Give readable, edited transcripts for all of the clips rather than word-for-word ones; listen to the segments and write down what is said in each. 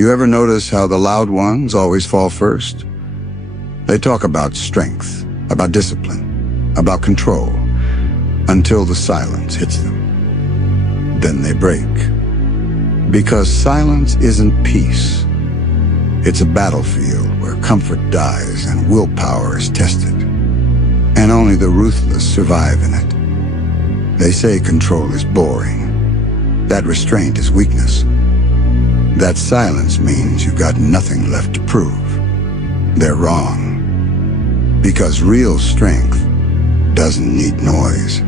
You ever notice how the loud ones always fall first? They talk about strength, about discipline, about control, until the silence hits them. Then they break. Because silence isn't peace. It's a battlefield where comfort dies and willpower is tested. And only the ruthless survive in it. They say control is boring. That restraint is weakness. That silence means you've got nothing left to prove. They're wrong. Because real strength doesn't need noise.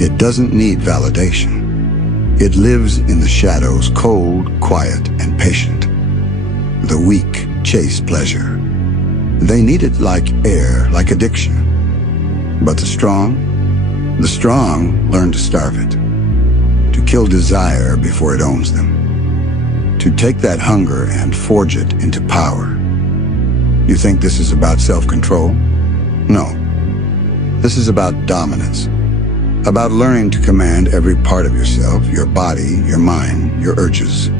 It doesn't need validation. It lives in the shadows, cold, quiet, and patient. The weak chase pleasure. They need it like air, like addiction. But the strong learn to starve it. To kill desire before it owns them. To take that hunger and forge it into power. You think this is about self-control? No. This is about dominance. About learning to command every part of yourself, your body, your mind, your urges.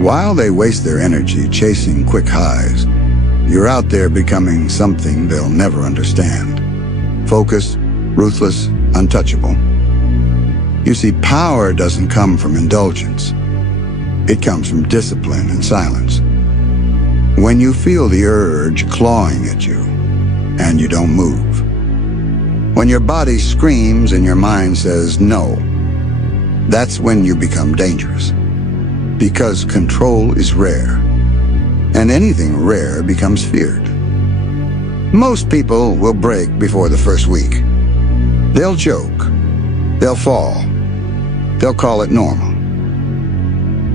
While they waste their energy chasing quick highs, you're out there becoming something they'll never understand. Focused, ruthless, untouchable. You see, power doesn't come from indulgence. It comes from discipline and silence. When you feel the urge clawing at you, and you don't move. When your body screams and your mind says no, that's when you become dangerous. Because control is rare, and anything rare becomes feared. Most people will break before the first week. They'll joke, they'll fall, they'll call it normal.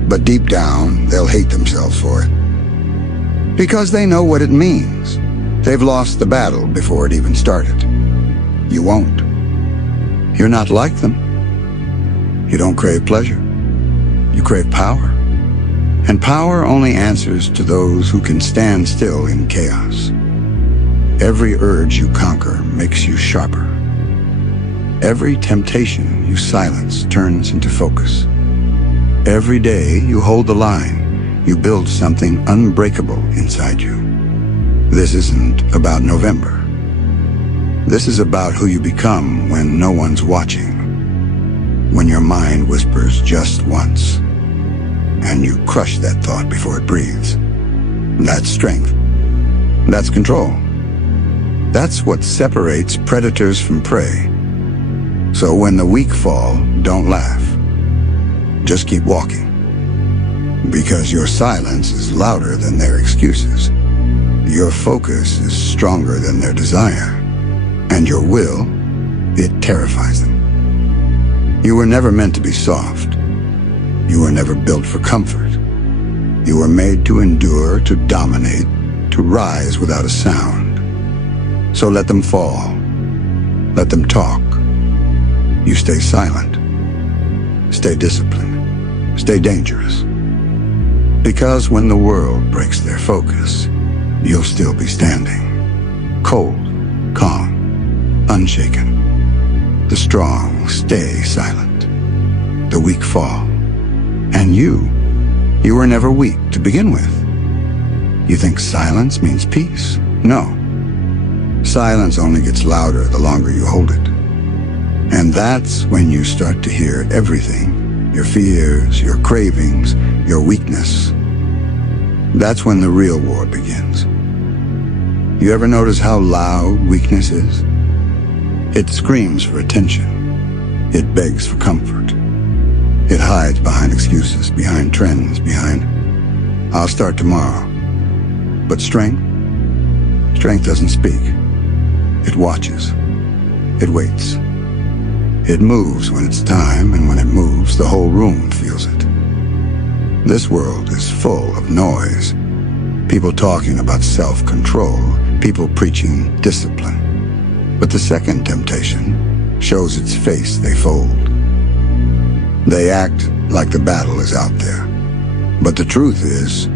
But deep down, they'll hate themselves for it. Because they know what it means. They've lost the battle before it even started. You won't. You're not like them. You don't crave pleasure. You crave power. And power only answers to those who can stand still in chaos. Every urge you conquer makes you sharper. Every temptation you silence turns into focus. Every day you hold the line, you build something unbreakable inside you. This isn't about November. This is about who you become when no one's watching. When your mind whispers just once, and you crush that thought before it breathes. That's strength. That's control. That's what separates predators from prey. So when the weak fall, don't laugh. Just keep walking. Because your silence is louder than their excuses. Your focus is stronger than their desire. And your will, it terrifies them. You were never meant to be soft. You were never built for comfort. You were made to endure, to dominate, to rise without a sound. So let them fall. Let them talk. You stay silent. Stay disciplined. Stay dangerous. Because when the world breaks their focus, you'll still be standing. Cold, calm, unshaken. The strong stay silent. The weak fall. And you were never weak to begin with. You think silence means peace? No. Silence only gets louder the longer you hold it. And that's when you start to hear everything. Your fears, your cravings, your weakness. That's when the real war begins. You ever notice how loud weakness is? It screams for attention. It begs for comfort. It hides behind excuses, behind trends, behind, I'll start tomorrow. But strength doesn't speak. It watches. It waits. It moves when it's time, and when it moves, the whole room feels it. This world is full of noise. People talking about self-control, people preaching discipline. But the second temptation shows its face they fold. They act like the battle is out there. But the truth is,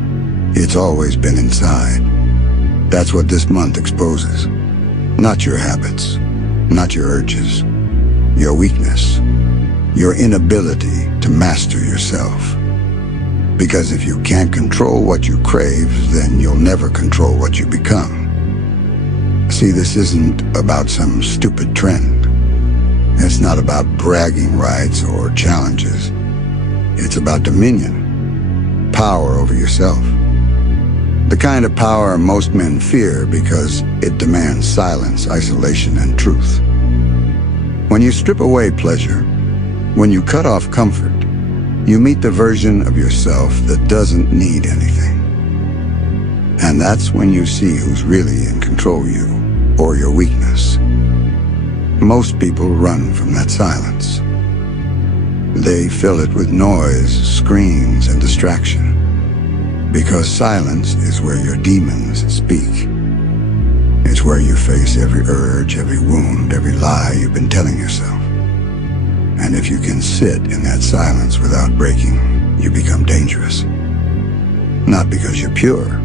it's always been inside. That's what this month exposes. Not your habits, not your urges, your weakness, your inability to master yourself. Because if you can't control what you crave, then you'll never control what you become. See, this isn't about some stupid trend. It's not about bragging rights or challenges. It's about dominion, power over yourself. The kind of power most men fear because it demands silence, isolation, and truth. When you strip away pleasure, when you cut off comfort, you meet the version of yourself that doesn't need anything. And that's when you see who's really in control, you or your weakness. Most people run from that silence. They fill it with noise, screens, and distraction. Because silence is where your demons speak. It's where you face every urge, every wound, every lie you've been telling yourself. And if you can sit in that silence without breaking, you become dangerous. Not because you're pure,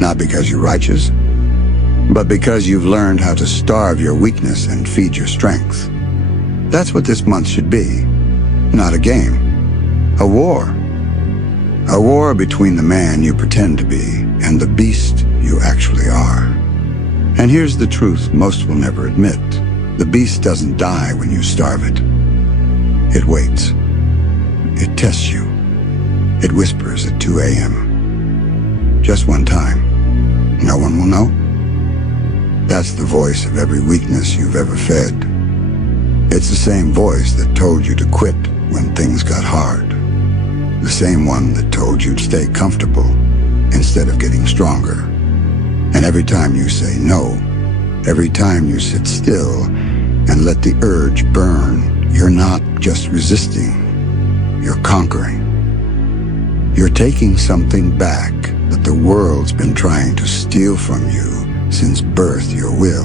not because you're righteous, but because you've learned how to starve your weakness and feed your strength. That's what this month should be. Not a game. A war. A war between the man you pretend to be and the beast you actually are. And here's the truth most will never admit. The beast doesn't die when you starve it. It waits. It tests you. It whispers at 2 a.m. Just one time. No one will know. That's the voice of every weakness you've ever fed. It's the same voice that told you to quit when things got hard. The same one that told you to stay comfortable instead of getting stronger. And every time you say no, every time you sit still and let the urge burn, you're not just resisting, you're conquering. You're taking something back that the world's been trying to steal from you since birth, your will.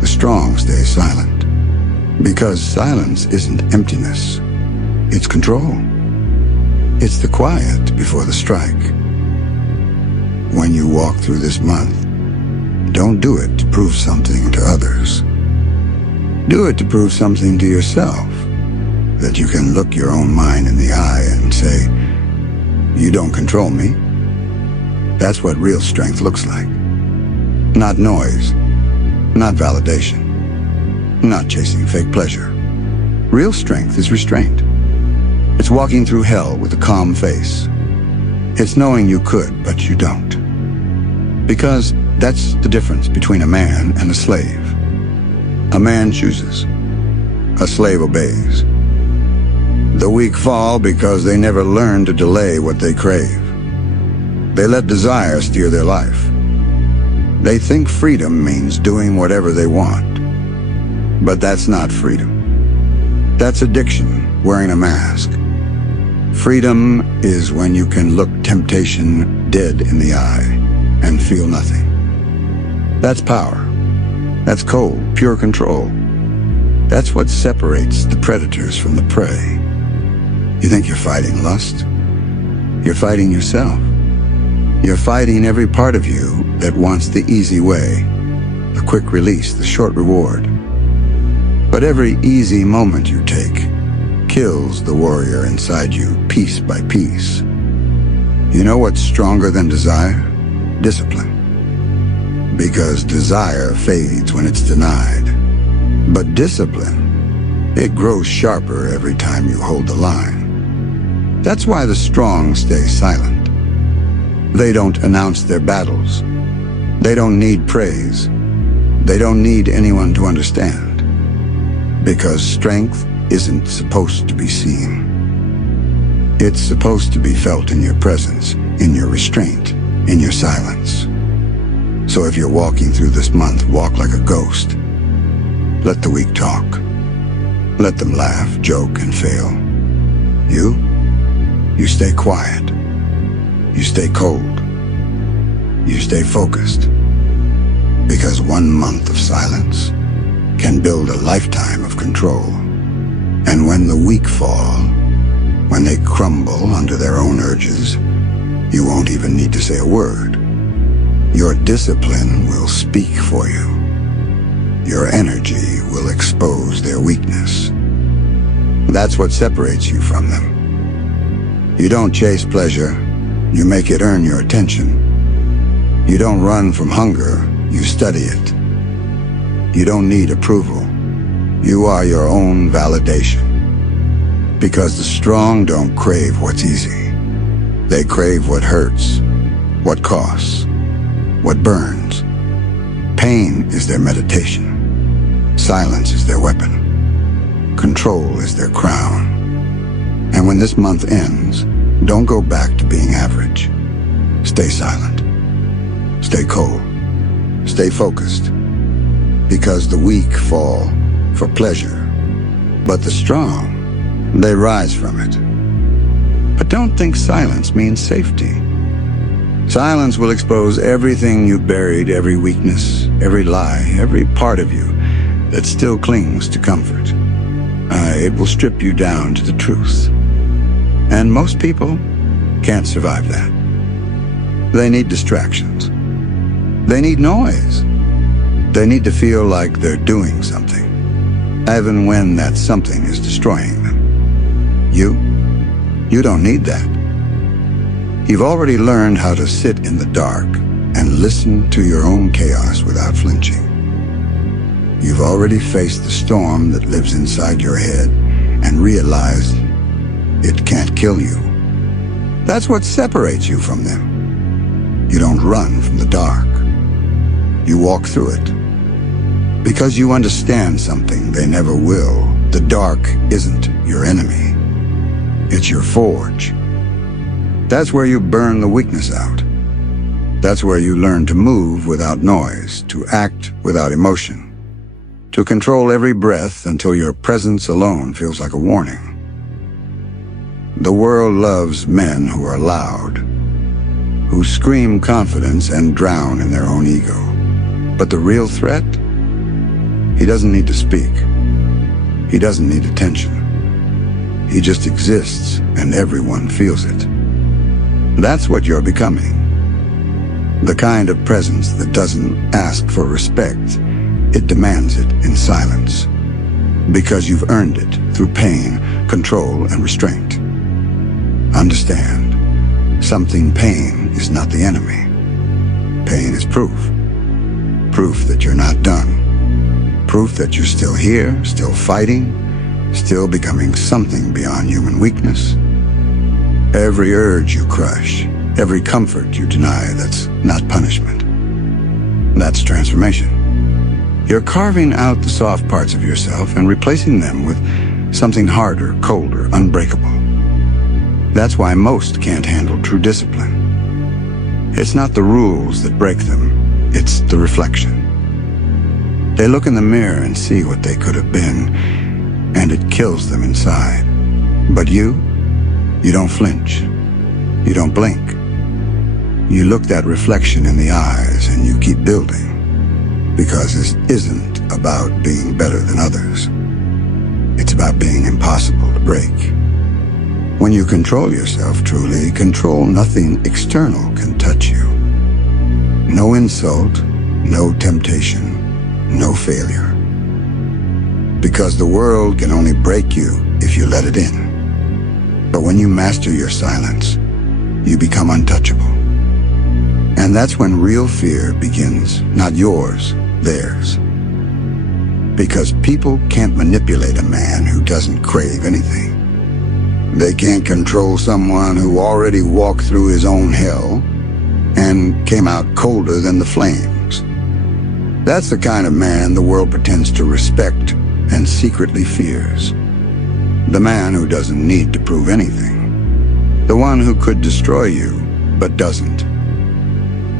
The strong stay silent. Because silence isn't emptiness. It's control. It's the quiet before the strike. When you walk through this month, don't do it to prove something to others. Do it to prove something to yourself. That you can look your own mind in the eye and say, "You don't control me." That's what real strength looks like. Not noise, not validation, not chasing fake pleasure. Real strength is restraint. It's walking through hell with a calm face. It's knowing you could, but you don't. Because that's the difference between a man and a slave. A man chooses. A slave obeys. The weak fall because they never learn to delay what they crave. They let desire steer their life. They think freedom means doing whatever they want. But that's not freedom. That's addiction, wearing a mask. Freedom is when you can look temptation dead in the eye and feel nothing. That's power. That's cold, pure control. That's what separates the predators from the prey. You think you're fighting lust? You're fighting yourself. You're fighting every part of you that wants the easy way, the quick release, the short reward. But every easy moment you take kills the warrior inside you piece by piece. You know what's stronger than desire? Discipline. Because desire fades when it's denied. But discipline, it grows sharper every time you hold the line. That's why the strong stay silent. They don't announce their battles. They don't need praise. They don't need anyone to understand. Because strength isn't supposed to be seen. It's supposed to be felt in your presence, in your restraint, in your silence. So if you're walking through this month, walk like a ghost. Let the weak talk. Let them laugh, joke, and fail. You stay quiet. You stay cold. You stay focused. Because 1 month of silence can build a lifetime of control. And when the weak fall, when they crumble under their own urges, you won't even need to say a word. Your discipline will speak for you. Your energy will expose their weakness. That's what separates you from them. You don't chase pleasure, you make it earn your attention. You don't run from hunger, you study it. You don't need approval. You are your own validation. Because the strong don't crave what's easy. They crave what hurts, what costs, what burns. Pain is their meditation. Silence is their weapon. Control is their crown. And when this month ends, don't go back to being average. Stay silent. Stay cold. Stay focused. Because the weak fall for pleasure, but the strong, they rise from it. But don't think silence means safety. Silence will expose everything you buried, every weakness, every lie, every part of you that still clings to comfort. It will strip you down to the truth. And most people can't survive that. They need distractions. They need noise. They need to feel like they're doing something, even when that something is destroying them. You don't need that. You've already learned how to sit in the dark and listen to your own chaos without flinching. You've already faced the storm that lives inside your head and realized it can't kill you. That's what separates you from them. You don't run from the dark. You walk through it. Because you understand something they never will. The dark isn't your enemy. It's your forge. That's where you burn the weakness out. That's where you learn to move without noise, to act without emotion, to control every breath until your presence alone feels like a warning. The world loves men who are loud, who scream confidence and drown in their own ego. But the real threat? He doesn't need to speak. He doesn't need attention. He just exists and everyone feels it. That's what you're becoming. The kind of presence that doesn't ask for respect. It demands it in silence. Because you've earned it through pain, control, and restraint. Understand, something pain is not the enemy. Pain is proof. Proof that you're not done. Proof that you're still here, still fighting, still becoming something beyond human weakness. Every urge you crush, every comfort you deny, that's not punishment. That's transformation. You're carving out the soft parts of yourself and replacing them with something harder, colder, unbreakable. That's why most can't handle true discipline. It's not the rules that break them, it's the reflection. They look in the mirror and see what they could have been, and it kills them inside. But you don't flinch. You don't blink. You look that reflection in the eyes and you keep building. Because this isn't about being better than others. It's about being impossible to break. When you control yourself truly, control nothing external can touch you. No insult, no temptation, no failure. Because the world can only break you if you let it in. But when you master your silence, you become untouchable. And that's when real fear begins, not yours, theirs. Because people can't manipulate a man who doesn't crave anything. They can't control someone who already walked through his own hell and came out colder than the flames. That's the kind of man the world pretends to respect and secretly fears. The man who doesn't need to prove anything. The one who could destroy you, but doesn't.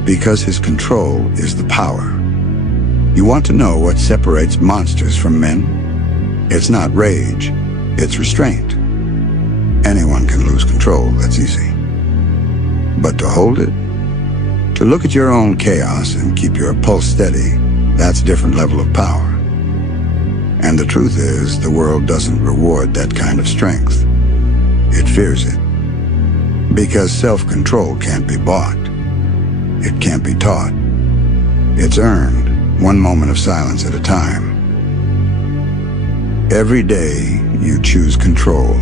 Because his control is the power. You want to know what separates monsters from men? It's not rage, it's restraint. Anyone can lose control, that's easy. But to hold it, to look at your own chaos and keep your pulse steady, that's a different level of power. And the truth is, the world doesn't reward that kind of strength. It fears it. Because self-control can't be bought. It can't be taught. It's earned, one moment of silence at a time. Every day, you choose control.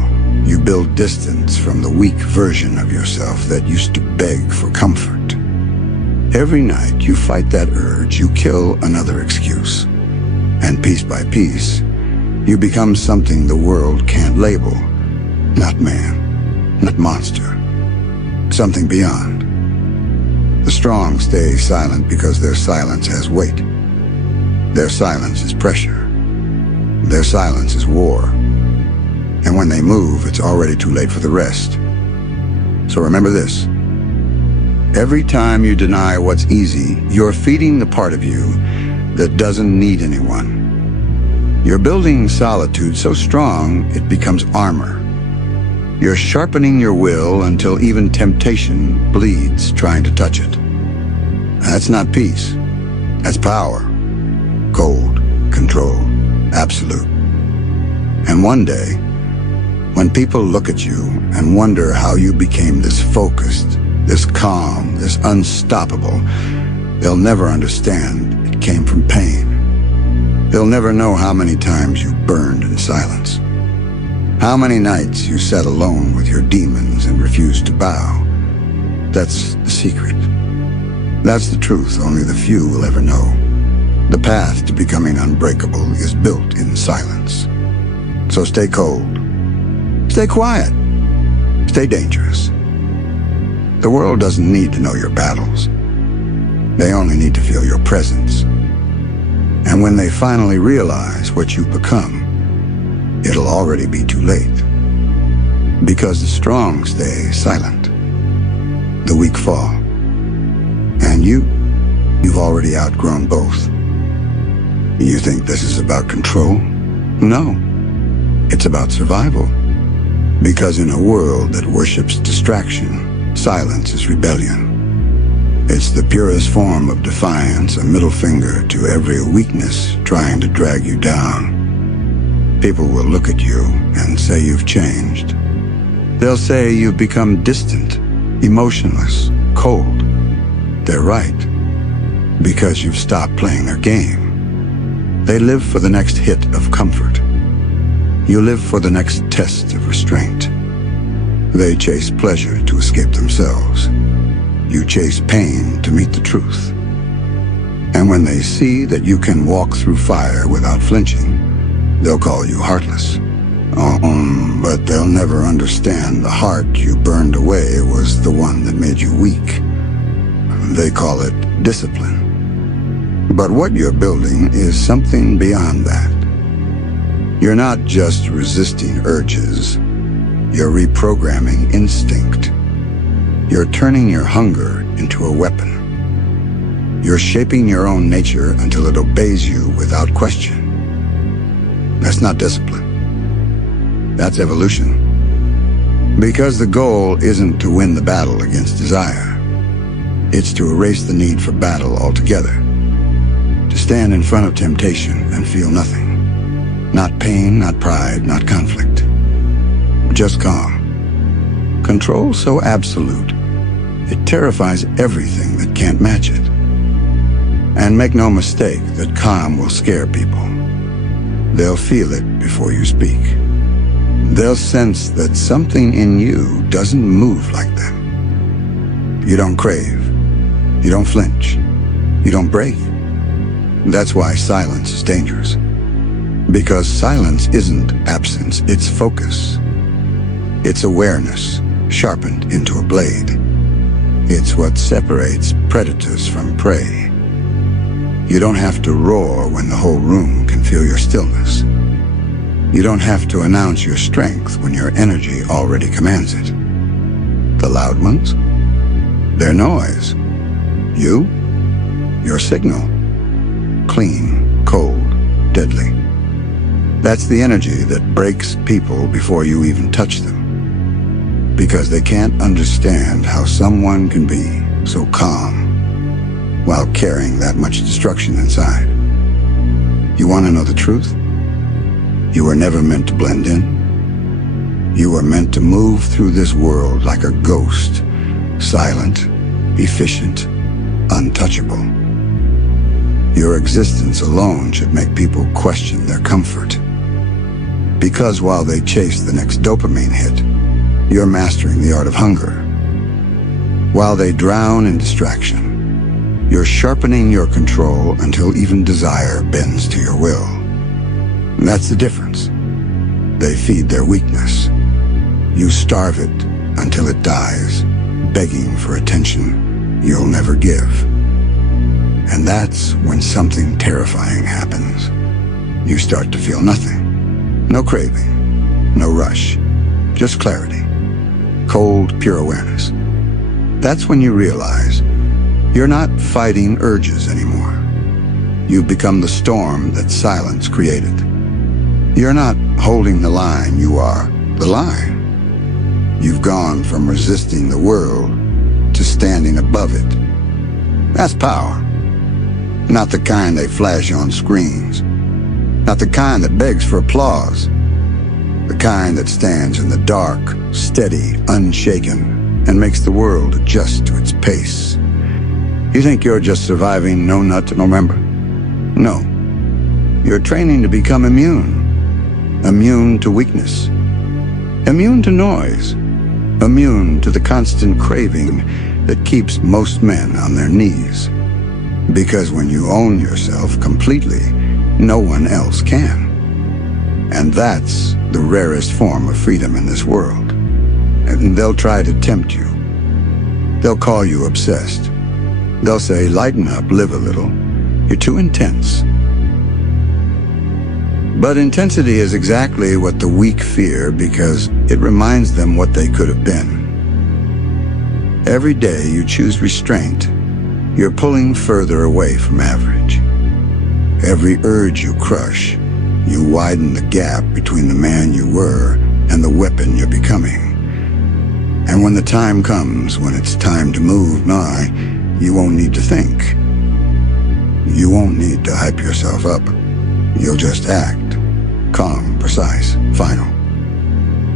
You build distance from the weak version of yourself that used to beg for comfort. Every night you fight that urge, you kill another excuse. And piece by piece, you become something the world can't label. Not man, not monster. Something beyond. The strong stay silent because their silence has weight. Their silence is pressure. Their silence is war. And when they move, it's already too late for the rest. So remember this. Every time you deny what's easy, you're feeding the part of you that doesn't need anyone. You're building solitude so strong, it becomes armor. You're sharpening your will until even temptation bleeds trying to touch it. That's not peace. That's power. Cold, control, absolute. And one day, when people look at you and wonder how you became this focused, this calm, this unstoppable, they'll never understand it came from pain. They'll never know how many times you burned in silence. How many nights you sat alone with your demons and refused to bow. That's the secret. That's the truth only the few will ever know. The path to becoming unbreakable is built in silence. So stay cold. Stay quiet. Stay dangerous. The world doesn't need to know your battles. They only need to feel your presence. And when they finally realize what you've become, it'll already be too late. Because the strong stay silent. The weak fall. And you've already outgrown both. You think this is about control? No. It's about survival. Because in a world that worships distraction, silence is rebellion. It's the purest form of defiance, a middle finger to every weakness trying to drag you down. People will look at you and say you've changed. They'll say you've become distant, emotionless, cold. They're right, because you've stopped playing their game. They live for the next hit of comfort. You live for the next test of restraint. They chase pleasure to escape themselves. You chase pain to meet the truth. And when they see that you can walk through fire without flinching, they'll call you heartless. But they'll never understand the heart you burned away was the one that made you weak. They call it discipline. But what you're building is something beyond that. You're not just resisting urges. You're reprogramming instinct. You're turning your hunger into a weapon. You're shaping your own nature until it obeys you without question. That's not discipline. That's evolution. Because the goal isn't to win the battle against desire. It's to erase the need for battle altogether. To stand in front of temptation and feel nothing. Not pain, not pride, not conflict. Just calm. Control so absolute, it terrifies everything that can't match it. And make no mistake that calm will scare people. They'll feel it before you speak. They'll sense that something in you doesn't move like them. You don't crave. You don't flinch. You don't break. That's why silence is dangerous. Because silence isn't absence, it's focus. It's awareness, sharpened into a blade. It's what separates predators from prey. You don't have to roar when the whole room can feel your stillness. You don't have to announce your strength when your energy already commands it. The loud ones? They're noise. You? Your signal. Clean, cold, deadly. That's the energy that breaks people before you even touch them. Because they can't understand how someone can be so calm while carrying that much destruction inside. You want to know the truth? You were never meant to blend in. You were meant to move through this world like a ghost, silent, efficient, untouchable. Your existence alone should make people question their comfort. Because while they chase the next dopamine hit, you're mastering the art of hunger. While they drown in distraction, you're sharpening your control until even desire bends to your will. That's the difference. They feed their weakness. You starve it until it dies, begging for attention you'll never give. And that's when something terrifying happens. You start to feel nothing. No craving, no rush, just clarity, cold, pure awareness. That's when you realize you're not fighting urges anymore. You've become the storm that silence created. You're not holding the line, you are the line. You've gone from resisting the world to standing above it. That's power. Not the kind they flash on screens. Not the kind that begs for applause. The kind that stands in the dark, steady, unshaken, and makes the world adjust to its pace. You think you're just surviving no nut to November? No. You're training to become immune. Immune to weakness. Immune to noise. Immune to the constant craving that keeps most men on their knees. Because when you own yourself completely, no one else can. And that's the rarest form of freedom in this world. And they'll try to tempt you. They'll call you obsessed. They'll say, lighten up, live a little. You're too intense. But intensity is exactly what the weak fear because it reminds them what they could have been. Every day you choose restraint, you're pulling further away from average. Every urge you crush, you widen the gap between the man you were and the weapon you're becoming. And when the time comes, when it's time to move, you won't need to think. You won't need to hype yourself up. You'll just act, calm, precise, final.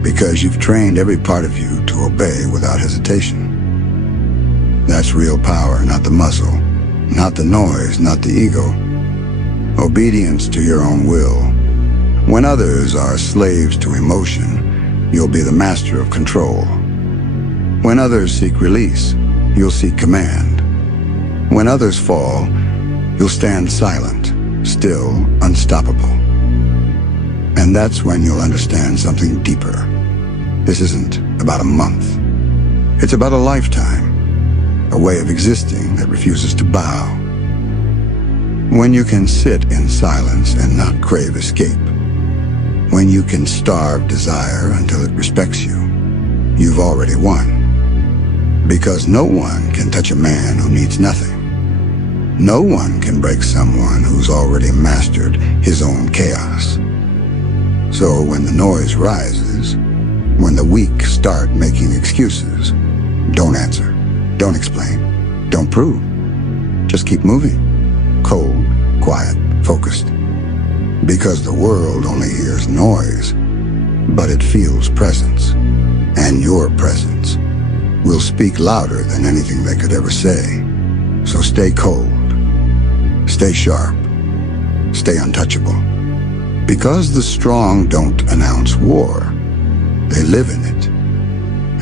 Because you've trained every part of you to obey without hesitation. That's real power, not the muscle, not the noise, not the ego. Obedience to your own will. When others are slaves to emotion, you'll be the master of control. When others seek release, you'll seek command. When others fall, you'll stand silent, still, unstoppable. And that's when you'll understand something deeper. This isn't about a month. It's about a lifetime, a way of existing that refuses to bow. When you can sit in silence and not crave escape. When you can starve desire until it respects you. You've already won. Because no one can touch a man who needs nothing. No one can break someone who's already mastered his own chaos. So when the noise rises, when the weak start making excuses, don't answer, don't explain, don't prove. Just keep moving. Cold, quiet, focused. Because the world only hears noise, but it feels presence. And your presence will speak louder than anything they could ever say. So stay cold, stay sharp, stay untouchable. Because the strong don't announce war, they live in it.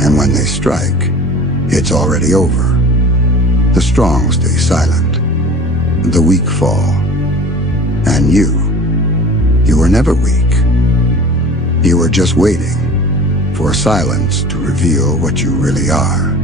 And when they strike, it's already over. The strong stay silent. The weak fall. And you were never weak. You were just waiting for silence to reveal what you really are.